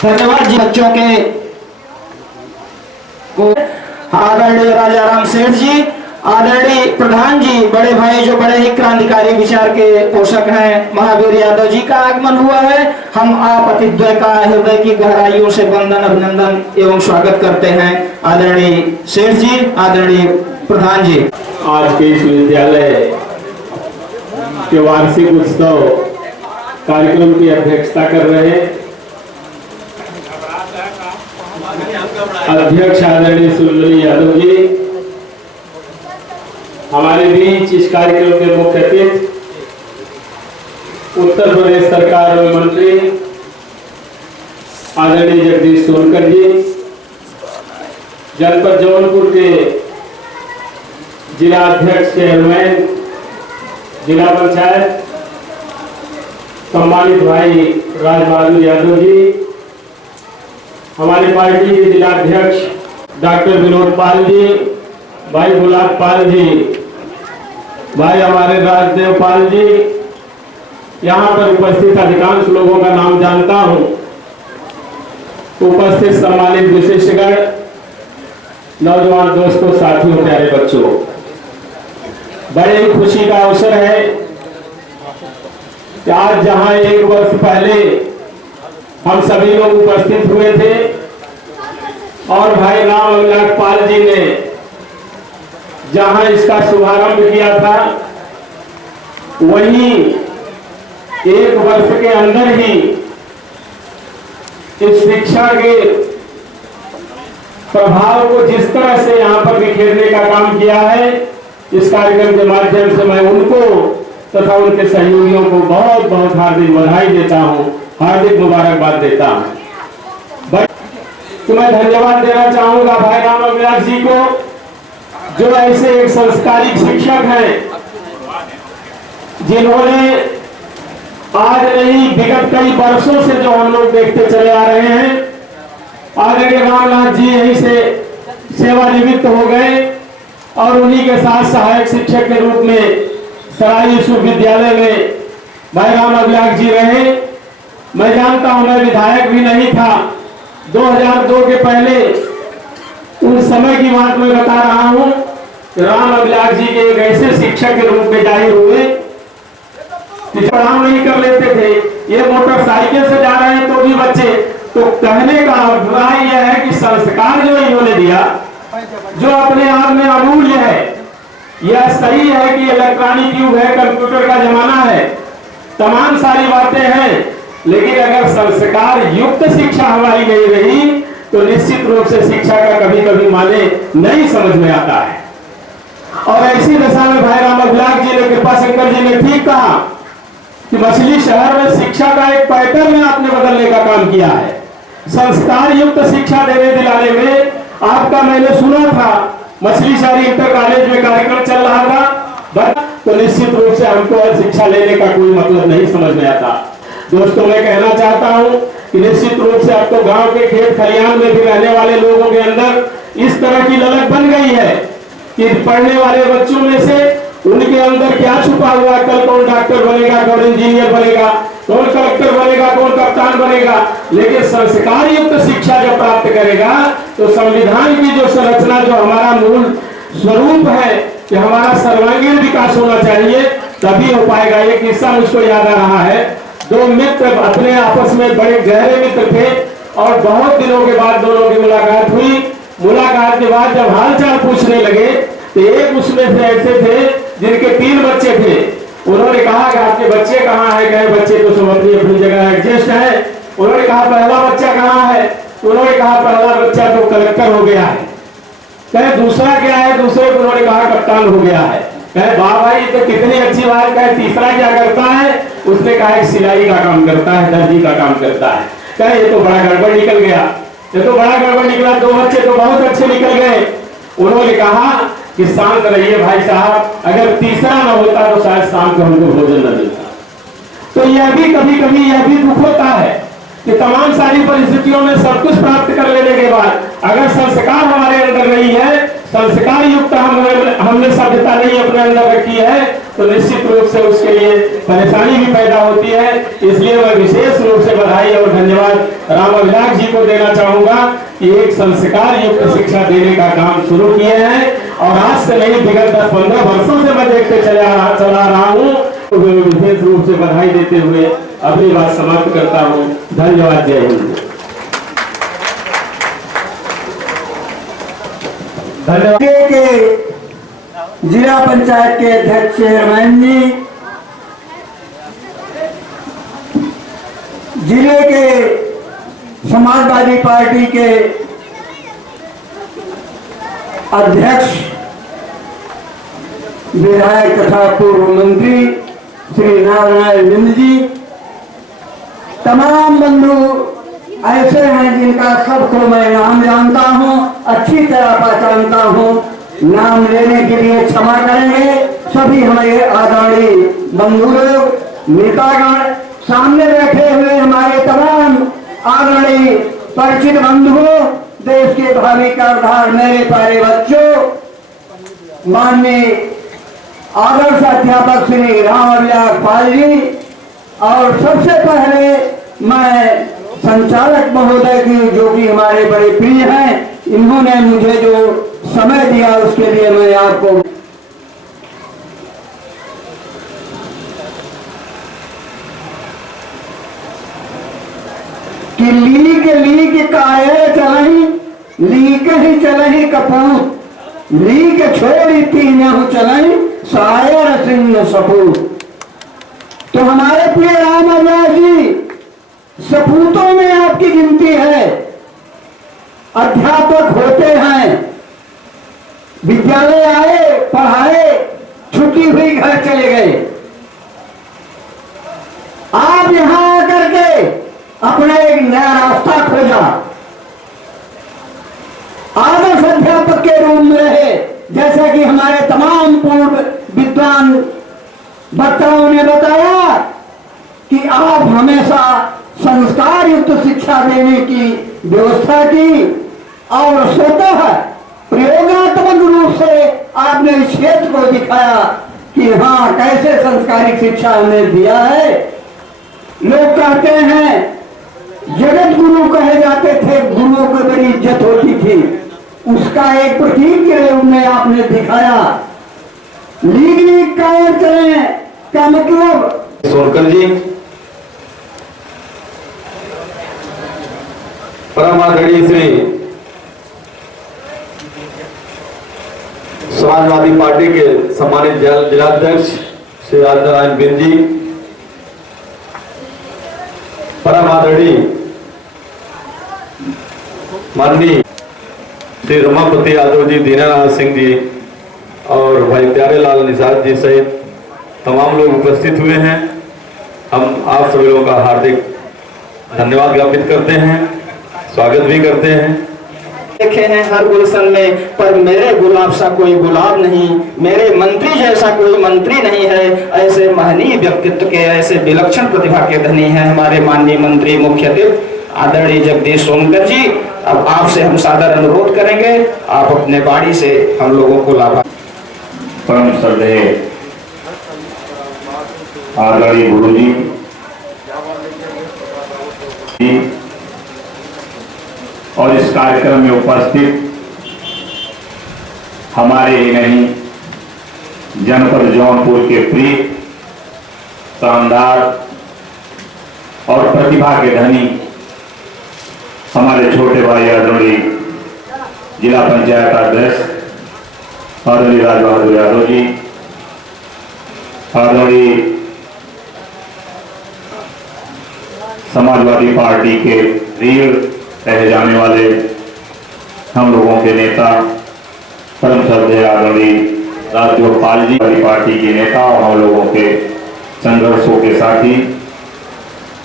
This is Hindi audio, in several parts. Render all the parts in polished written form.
धन्यवाद जी बच्चों के आदरणीय राजा राम सेठ जी, आदरणीय प्रधान जी, बड़े भाई जो बड़े ही क्रांतिकारी विचार के पोषक हैं, महावीर यादव जी का आगमन हुआ है। हम आप अतिथ्य का हृदय की गहराइयों से वंदन, अभिनंदन एवं स्वागत करते हैं। आदरणीय सेठ जी, आदरणीय प्रधान जी, आज के इस विद्यालय के वार्षिक उत्सव कार्यक्रम की अध्यक्षता कर रहे हैं अध्यक्ष आदरणीय सुंदरी यादव जी। हमारे बीच इस कार्यक्रम के मुख्य अतिथि उत्तर प्रदेश सरकार में मंत्री आदरणीय जगदीश सोनकर जी, जनपद जौनपुर के जिला अध्यक्ष चेयरमैन जिला पंचायत सम्मानित भाई राज बहादुर यादव जी, हमारी पार्टी के जिला अध्यक्ष डॉक्टर विनोद पाल जी, भाई गुलाब पाल जी, भाई हमारे राजदेव पाल जी, यहाँ पर उपस्थित अधिकांश लोगों का नाम जानता हूँ। उपस्थित सम्मानित विशिष्टगण, नौजवान दोस्तों, साथियों, प्यारे बच्चों, बड़े ही खुशी का अवसर है कि आज जहां एक वर्ष पहले हम सभी लोग उपस्थित हुए थे और भाई राम अभिलाष पाल जी ने जहां इसका शुभारंभ किया था, वहीं एक वर्ष के अंदर ही इस शिक्षा के प्रभाव को जिस तरह से यहां पर बिखेरने का काम किया है, इस कार्यक्रम के माध्यम से मैं उनको तथा उनके सहयोगियों को बहुत बहुत हार्दिक बधाई देता हूं, हार्दिक मुबारकबाद देता हूं। तो मैं धन्यवाद देना चाहूंगा भाई राम अभिलाष जी को, जो ऐसे एक संस्कारिक शिक्षक हैं जिन्होंने आज नहीं विगत कई वर्षों से जो हम लोग देखते चले आ रहे हैं, आदरणीय रामनाथ जी यहीं से सेवानिवृत्त हो गए और उन्हीं के साथ सहायक शिक्षक के रूप में सराय विश्वविद्यालय में भाई राम अभिलाष जी रहे। मैं जानता हूं, मैं विधायक भी नहीं था। 2002 के पहले उस समय की बात मैं बता रहा हूं, राम अभिलाष जी के एक ऐसे शिक्षक के रूप में जाहिर हुए, पढ़ाई नहीं कर लेते थे, ये मोटरसाइकिल से जा रहे हैं तो भी बच्चे, तो कहने का अभिप्राय यह है कि संस्कार जो इन्होंने दिया, जो अपने आप में अमूल्य है। यह सही है कि इलेक्ट्रॉनिक युग है, कंप्यूटर का जमाना है, तमाम सारी बातें हैं, लेकिन अगर संस्कार युक्त शिक्षा हमारी नहीं रही तो निश्चित रूप से शिक्षा का कभी कभी माने नहीं समझ में आता है। और ऐसी दशा में भाई राम अभिलाष जी ने, कृपा शंकर जी ने ठीक कहा कि मछली शहर में शिक्षा का एक पैटर्न आपने बदलने का काम किया है। संस्कार युक्त शिक्षा देने दिलाने में आपका मैंने सुना था, मछली शहर इंटर कॉलेज में कार्यक्रम चल रहा था, तो निश्चित रूप से हमको शिक्षा लेने का कोई मतलब नहीं समझ में आता। दोस्तों, मैं कहना चाहता हूं कि निश्चित रूप से अब तो गांव के खेत खलियान में भी रहने वाले लोगों के अंदर इस तरह की ललक बन गई है कि पढ़ने वाले बच्चों में से उनके अंदर क्या छुपा हुआ है, कल कौन डॉक्टर बनेगा, कौन इंजीनियर बनेगा, कौन कलेक्टर बनेगा, कौन कप्तान बनेगा। लेकिन संस्कार युक्त शिक्षा जब प्राप्त करेगा तो संविधान की जो संरचना, जो हमारा मूल स्वरूप है कि हमारा सर्वांगीण विकास होना चाहिए, तभी हो पाएगा। एक किस्सा मुझको याद आ रहा है, दो मित्र अपने आपस में बड़े गहरे मित्र थे और बहुत दिनों के बाद दोनों की मुलाकात हुई। मुलाकात के बाद जब हालचाल पूछने लगे तो एक उसमें से ऐसे थे जिनके 3 बच्चे थे। उन्होंने कहा कि आपके बच्चे कहाँ हैं? कहे बच्चे तो सब अपनी अपनी जगह एडजस्ट है। उन्होंने कहा पहला बच्चा कहाँ है? उन्होंने कहा पहला बच्चा तो कलेक्टर हो गया है। कहे दूसरा क्या है? दूसरे को उन्होंने कहा कप्तान हो गया है। कहे वाह भाई, तो कितनी अच्छी बात। कहे तीसरा क्या करता है? उसने कहा सिलाई का काम करता है, दर्जी का काम करता है। कहे ये तो बड़ा गड़बड़ निकल गया, ये तो बड़ा गड़बड़ निकला, 2 बच्चे तो बहुत अच्छे निकल गए। उन्होंने कहा कि शांत रहिए भाई साहब, अगर तीसरा न होता तो शायद शाम को हमको भोजन न मिलता। तो यह भी कभी कभी यह भी दुख होता है कि तमाम सारी परिस्थितियों में सब कुछ प्राप्त कर लेने के बाद अगर संस्कार हमारे अंदर नहीं है, संस्कार युक्त हमने सभ्यता नहीं अपने अंदर रखी है, तो निश्चित रूप से उसके लिए परेशानी भी पैदा होती है। इसलिए मैं विशेष रूप से बधाई और धन्यवाद राम अभिलाष जी को देना चाहूंगा कि एक संस्कार युक्त शिक्षा देने का काम शुरू किए हैं और आज से नहीं विगत 10-15 वर्षों से मैं देखते चला रहा हूँ। तो विशेष रूप से बधाई देते हुए अपनी बात समाप्त करता हूँ। धन्यवाद। जय हिंद। धन्यवाद। के जिला पंचायत के अध्यक्ष चेयरमैन जी, जिले के समाजवादी पार्टी के अध्यक्ष विधायक तथा पूर्व मंत्री श्री नारायण बिंद जी, तमाम बंधु ऐसे हैं जिनका सबको मैं नाम जानता हूं, अच्छी तरह पहचानता हूं, नाम लेने के लिए क्षमा करेंगे। सभी हमारे आदरणीय बंधु लोग, नेतागण, सामने बैठे हुए हमारे तमाम आदरणीय परिचित बंधुओं, देश के भावी कर्णधार मेरे प्यारे बच्चों, माननीय आदर्श अध्यापक श्री राम अभिलाष पाल जी, और सबसे पहले मैं संचालक महोदय की, जो कि हमारे बड़े प्रिय हैं, इन्होंने मुझे जो समय दिया उसके लिए मैं आपको कि लीक काये चलही, लीक ही चलही कपूत, लीक छोड़ी तीनहु चलही, शायर सिंह सपूत। तो हमारे प्रिय राम अभिलाष जी, सपूतों में आपकी गिनती है। अध्यापक होते हैं, विद्यालय आए, पढ़ाए, छुट्टी हुई, घर चले गए। आप यहां आकर के अपना एक नया रास्ता खोजा, आदर्श अध्यापक के रूप में रहे। जैसा कि हमारे तमाम पूर्व विद्वान वक्ताओं ने बताया कि आप हमेशा संस्कार युक्त शिक्षा देने की व्यवस्था की और स्वतः प्रयोगात्मक रूप से आपने इस क्षेत्र को दिखाया कि हाँ, कैसे संस्कारिक शिक्षा हमने दिया है। लोग कहते हैं, जगत गुरु कहे जाते थे, गुरुओं की बड़ी इज्जत होती थी, उसका एक प्रतीक के रूप में आपने दिखाया। लीग कायम करें का मतलब। सोनकर जी, परम आदरणीय श्री समाजवादी पार्टी के सम्मानित जिलाध्यक्ष श्री नारायण बिंद जी, परम आदरणीय माननीय श्री रमापति यादव जी, दीनानाथ सिंह जी और भाई प्यारेलाल निषाद जी सहित तमाम लोग उपस्थित हुए हैं। हम आप सभी लोगों का हार्दिक धन्यवाद ज्ञापित करते हैं, स्वागत भी करते हैं। देखे हैं हर गुलशन में, पर मेरे गुलाब सा कोई गुलाब नहीं, मेरे मंत्री जैसा कोई मंत्री नहीं है। ऐसे महनीय व्यक्तित्व के, ऐसे विलक्षण प्रतिभा के धनी हैं हमारे माननीय मंत्री मुख्य अतिथि आदरणीय जगदीश सोनकर जी। अब आपसे हम सादर अनुरोध करेंगे, आप अपने बाणी से हम लोगों को लाभ। परम श्रद्धेय आदरणीय गुरु जी, और इस कार्यक्रम में उपस्थित हमारे ही नहीं, जनपद जौनपुर के प्रिय, शानदार और प्रतिभा के धनी हमारे छोटे भाई आदरणीय जिला पंचायत अध्यक्ष आदरणीय राज बहादुर यादव जी, आदरणीय समाजवादी पार्टी के रीढ़ कहे जाने वाले हम लोगों के नेता परम श्रद्धेय आदरणीय राजगोपाल जी, पार्टी के नेता और हम लोगों के संघर्षों के साथी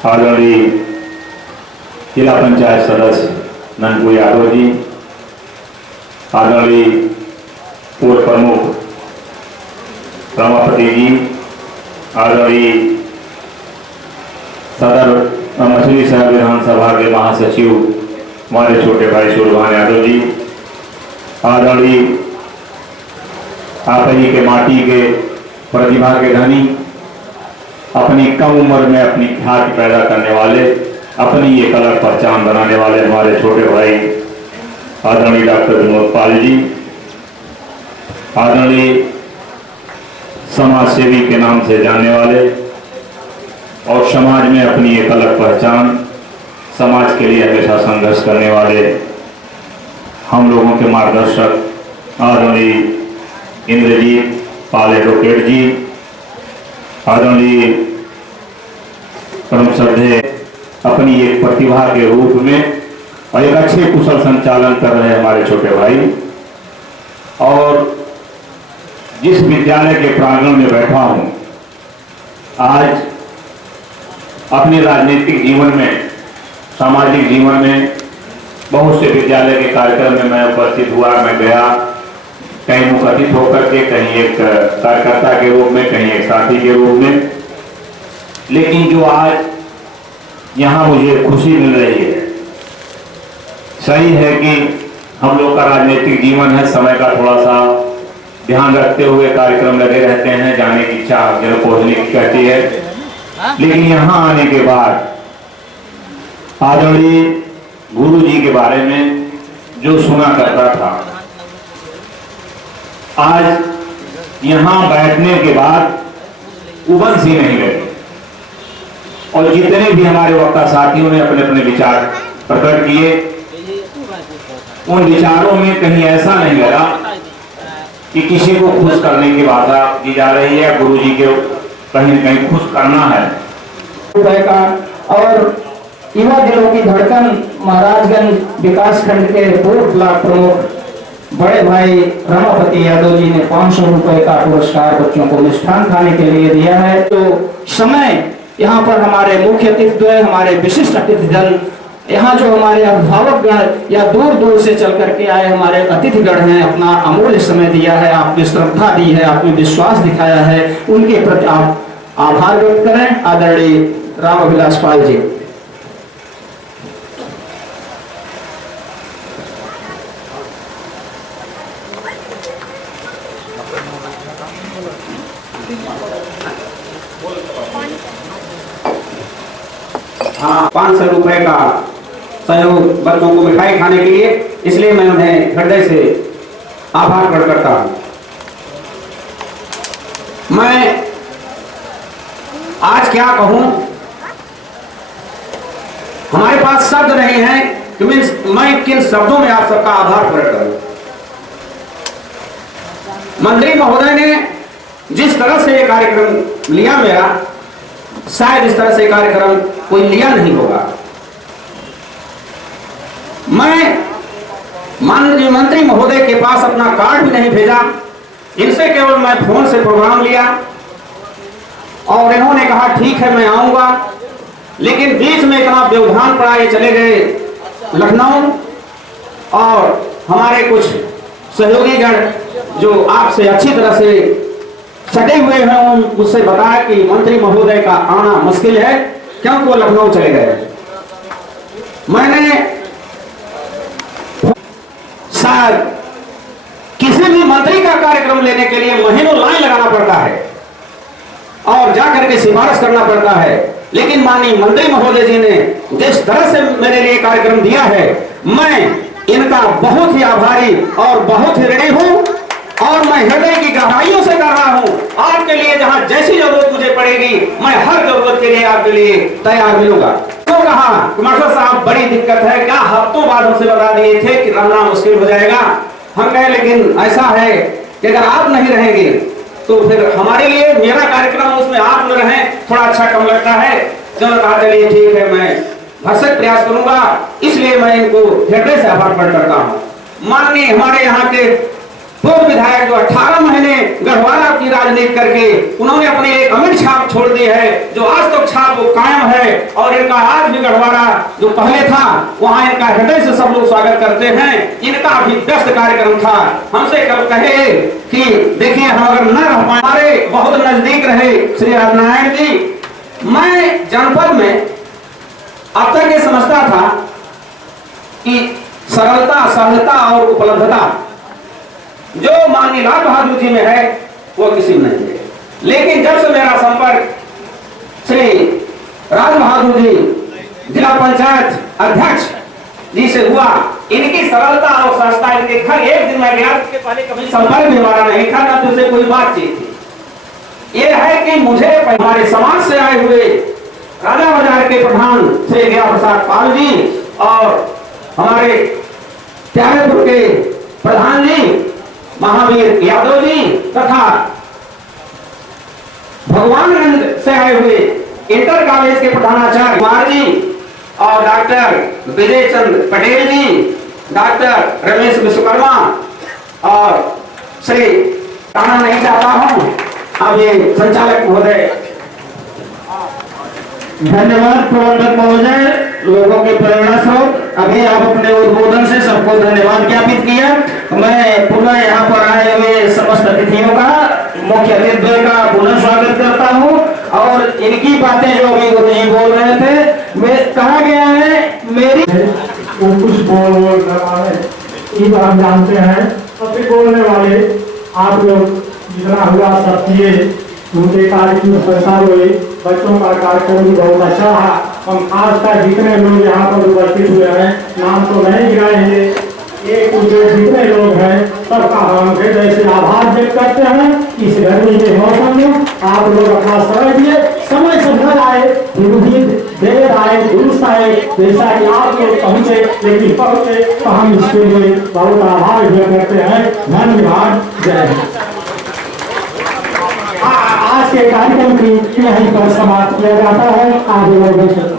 आदरणीय जिला पंचायत सदस्य ननपुर यादव जी, आदरणीय पूर्व प्रमुख रमापति जी, आदरणीय सदर मछली शहर विधानसभा के महासचिव हमारे छोटे भाई सूर्यभान यादव जी, आदरणीय आप ही के माटी के प्रतिभा के धनी, अपनी कम उम्र में अपनी ख्याति पैदा करने वाले, अपनी एक अलग पहचान बनाने वाले हमारे छोटे भाई आदरणीय डॉक्टर विनोद पाल जी, आदरणीय समाज सेवी के नाम से जानने वाले और समाज में अपनी एक अलग पहचान, समाज के लिए हमेशा संघर्ष करने वाले हम लोगों के मार्गदर्शक आदरणीय इंद्रजीत पाल एडवोकेट जी, आदरणीय परम श्रद्धेय अपनी एक प्रतिभा के रूप में और एक अच्छे कुशल संचालन कर रहे हमारे छोटे भाई, और जिस विद्यालय के प्रांगण में बैठा हूं, आज अपने राजनीतिक जीवन में, सामाजिक जीवन में बहुत से विद्यालय के कार्यक्रम में मैं उपस्थित हुआ, मैं गया, कहीं मुखरित होकर के, कहीं एक कार्यकर्ता के रूप में, कहीं एक साथी के रूप में, लेकिन जो आज यहाँ मुझे खुशी मिल रही है, सही है कि हम लोग का राजनीतिक जीवन है, समय का थोड़ा सा ध्यान रखते हुए कार्यक्रम लगे रहते हैं, जाने की इच्छा जब पहुंचने की कहती है, लेकिन यहाँ आने के बाद आदरणीय गुरु जी के बारे में जो सुना करता था, आज यहाँ बैठने के बाद उबन सी नहीं लगी, और जितने भी हमारे वक्ता साथियों ने अपने अपने विचार प्रकट किए, उन विचारों में कहीं ऐसा नहीं लगा कि किसी को खुश करने की बाधा की जा रही है, गुरु जी के कहीं न कहीं खुश करना है। का और युवा दिलों की धड़कन महाराजगंज विकास खंड के पूर्व ब्लॉक प्रमुख बड़े भाई रमापति यादव जी ने 500 रुपए का पुरस्कार बच्चों को मिष्ठान खाने के लिए दिया है। तो समय यहाँ पर हमारे मुख्य अतिथि, हमारे विशिष्ट अतिथिगण, यहाँ जो हमारे अभिभावक गण या दूर दूर से चल करके आए हमारे अतिथिगण हैं, अपना अमूल्य समय दिया है, आपने श्रद्धा दी है, आपने विश्वास दिखाया है, उनके प्रति आप आभार व्यक्त करें। आदरणीय राम अभिलाष पाल जी। हाँ, 500 रुपए का सहयोग बच्चों को मिठाई खाने के लिए, इसलिए मैं उन्हें हृदय से आभार प्रकट करता हूं। मैं आज क्या कहूं, हमारे पास शब्द नहीं है कि मैं किन शब्दों में आप सबका आभार प्रकट करूं। मंत्री महोदय ने जिस तरह से ये कार्यक्रम लिया मेरा, शायद इस तरह से कार्यक्रम कोई लिया नहीं होगा। मैं माननीय मंत्री महोदय के पास अपना कार्ड भी नहीं भेजा, इनसे केवल मैं फोन से प्रोग्राम लिया और इन्होंने कहा ठीक है मैं आऊंगा, लेकिन बीच में इतना व्यवधान पड़ा, ये चले गए लखनऊ, और हमारे कुछ सहयोगी गण जो आपसे अच्छी तरह से सटे हुए हैं, मुझसे बताया कि मंत्री महोदय का आना मुश्किल है क्योंकि वो लखनऊ चले गए। मैंने शायद किसी भी मंत्री का कार्यक्रम लेने के लिए महीनों लाइन लगाना पड़ता है और जाकर के सिफारिश करना पड़ता है, लेकिन माननीय मंत्री महोदय जी ने जिस तरह से मेरे लिए कार्यक्रम दिया है, मैं इनका बहुत ही आभारी और बहुत ही ऋणी हूं, और मैं हृदय की गहराइयों से कर रहा हूं। आपके लिए जहां जैसी जरूरत मुझे पड़ेगी, मैं हर जरूरत के लिए आपके लिए तैयार मिलूंगा। तो कहा मास्टर साहब बड़ी दिक्कत है, क्या हफ्तों बाद हमसे बता दिए थे कि रहना मुश्किल हो जाएगा। हम कहे लेकिन ऐसा है कि अगर आप नहीं रहेंगे तो फिर हमारे लिए मेरा कार्यक्रम उसमें आप न रहें थोड़ा अच्छा कम लगता है। चलो कहा चलिए ठीक है, मैं भरसक प्रयास करूंगा, इसलिए मैं इनको हृदय से आभार प्रकट करता हूं। माननीय हमारे यहाँ के पूर्व विधायक जो 18 महीने गढ़वारा की राजनीति करके उन्होंने अपनी एक अमिट छाप छोड़ दी है, जो आज तक छाप वो कायम है, और इनका आज भी गढ़वारा जो पहले था वहां इनका हृदय से सब लोग स्वागत करते हैं। इनका भी व्यस्त कार्यक्रम था। हमसे कल कहे कि देखिए हम अगर न रह पाए, हमारे बहुत नजदीक रहे श्री राजनारायण जी। मैं जनपद में अब तक ये समझता था कि सरलता, सहजता और उपलब्धता जो माननीय लाल बहादुर जी में है वो किसी में नहीं है, लेकिन जब से मेरा संपर्क श्री राज बहादुर जी जिला पंचायत अध्यक्ष जी से हुआ, इनकी सरलता और सहजता, इनके घर एक दिन में गया, इसके पहले कभी संपर्क भी हमारा नहीं था, न तो उससे कोई बातचीत थी। ये है कि मुझे हमारे समाज से आए हुए राजा बाजार के प्रधान श्री गया प्रसाद पाल जी और हमारे त्यागपुर के प्रधान जी महावीर यादव जी तथा भगवानगंज से आए हुए इंटर कॉलेज के प्रधानाचार्य कुमार जी और डॉक्टर विजय चंद्र पटेल जी, डॉक्टर रमेश विश्वकर्मा और श्री कहना नहीं चाहता हूं, अब ये संचालक महोदय। धन्यवाद प्रबंधक महोदय, लोगों के प्रेरणा स्रोत। अभी आप अपने उद्बोधन से सबको धन्यवाद ज्ञापित किया। मैं पुनः यहाँ पर आए हुए समस्त अतिथियों का, मुख्य अतिथि का पुनः स्वागत करता हूँ। और इनकी बातें जो अभी गुरु जी बोल रहे थे, वे कहा गया है मेरी वो कुछ बोल रहा है, ये बात हम जानते हैं। सभी बोलने वाले आप लोग जितना हुआ सब किए, उनके कार्यक्रम में प्रसार हुए, बच्चों का कार्यक्रम भी बहुत अच्छा है। हम आज तक जितने लोग यहाँ पर उपस्थित हुए हैं, नाम तो नहीं गिराएंगे, एक जितने लोग हैं सबका हम हृदय से आभार व्यक्त करते हैं। इस गर्मी के मौसम में आप लोग अपना समय दिए, समय से न आए, फिर भी देर आए, दुरुस्त आए, जैसा कि आप लोग पहुँचे, लेकिन पहुँचे तो हम इसके लिए बहुत आभार व्यक्त करते हैं। धन्यवाद, जय हिंद। आज के कार्यक्रम की यहीं पर समाप्त किया जाता है। आगे बढ़े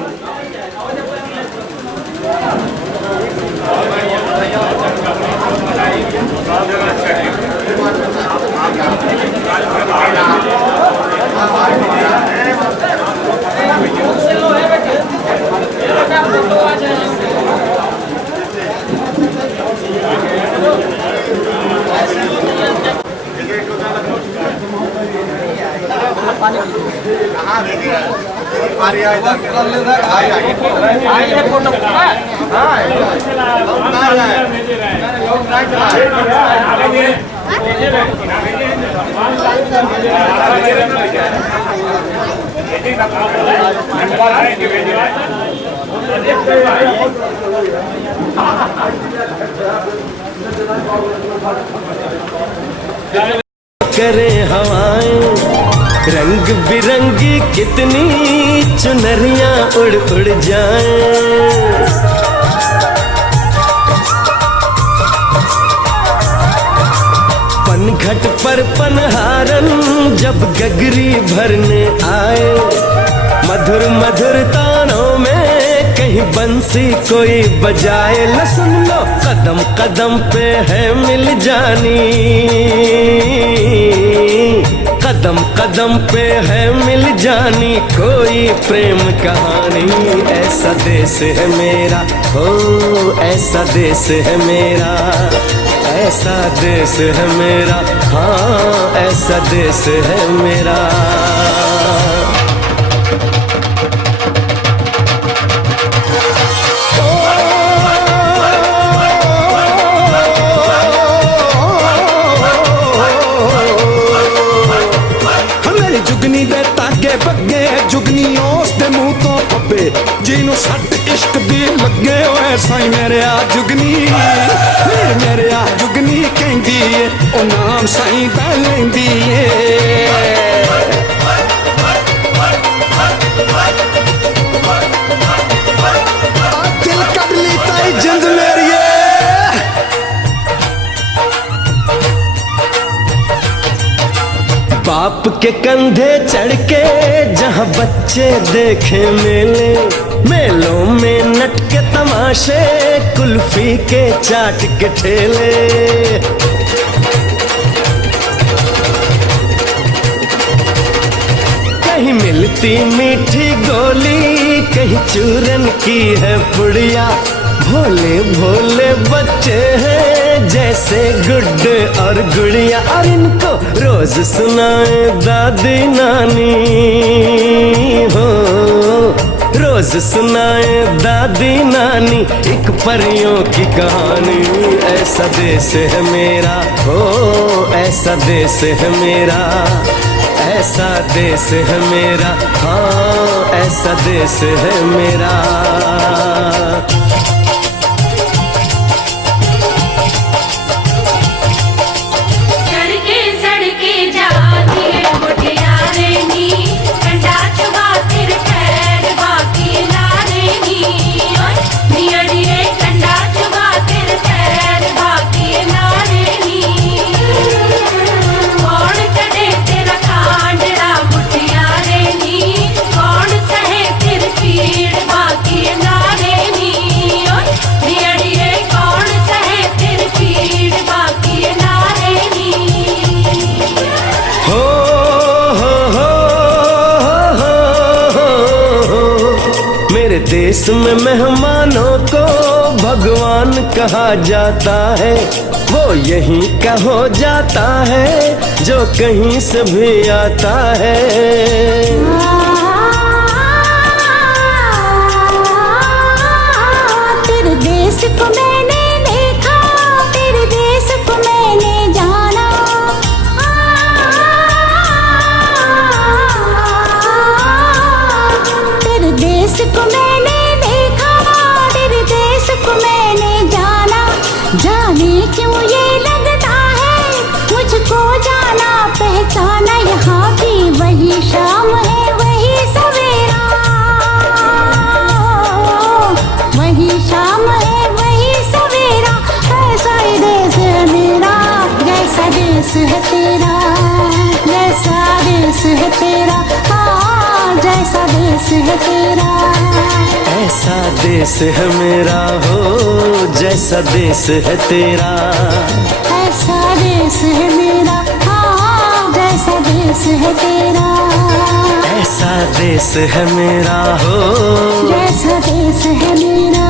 करे हवाएं रंग बिरंगी, कितनी चुनरियां उड़ उड़ जाएं। पनघट पर पनहारन जब गगरी भरने आए, मधुर मधुर तानों में कहीं बंसी कोई बजाए। ल सुन लो कदम कदम पे है मिल जानी, कदम कदम पे है मिल जानी कोई प्रेम कहानी। ऐसा देश है मेरा, हो ऐसा देश है मेरा, ऐसा देश है मेरा, हाँ ऐसा देश है मेरा। जुगनी दे तागे बगे, जुगनी उस दे मुंह तो पब्बे, जिन्हों सट इश्क दी लगे ओए साईं मेरे आ जुगनी, मेरे आ जुगनी कहंदी ए ओ नाम साईं दा लैंदी ए। दिल कट ली ताई जिंद मेरी बाप के कंधे चढ़ के जहाँ बच्चे देखे मेले, मेलों में नट के तमाशे, कुल्फी के चाट के ठेले। कहीं मिलती मीठी गोली, कहीं चूरन की है पुड़िया। भोले भोले बच्चे हैं जैसे गुड्डे और गुड़िया, और इनको रोज सुनाए दादी नानी, हो रोज सुनाए दादी नानी एक परियों की कहानी। ऐसा देश है मेरा, हो ऐसा देश है मेरा, ऐसा देश है मेरा, हाँ ऐसा देश है मेरा। देश में मेहमानों को भगवान कहा जाता है, वो यहीं का हो जाता है जो कहीं से भी आता है। तेरे देश को मैंने देखा, तेरे देश को मैंने जाना, तेरे देश को मैंने देखा, तेरे देश को मैंने जाना। जाने क्यों ये लगता है मुझको जाना पहचाना, यहाँ की वही शाम है वही सवेरा, वही शाम है वही सवेरा। ऐसा ही देश है मेरा, जैसा देश है तेरा, जैसा देश है तेरा, हाँ जैसा देश है तेरा। ऐसा देश है मेरा हो, जैसा देश है तेरा। ऐसा देश है मेरा, हाँ जैसा देश है तेरा। ऐसा देश है मेरा हो, जैसा देश है मेरा।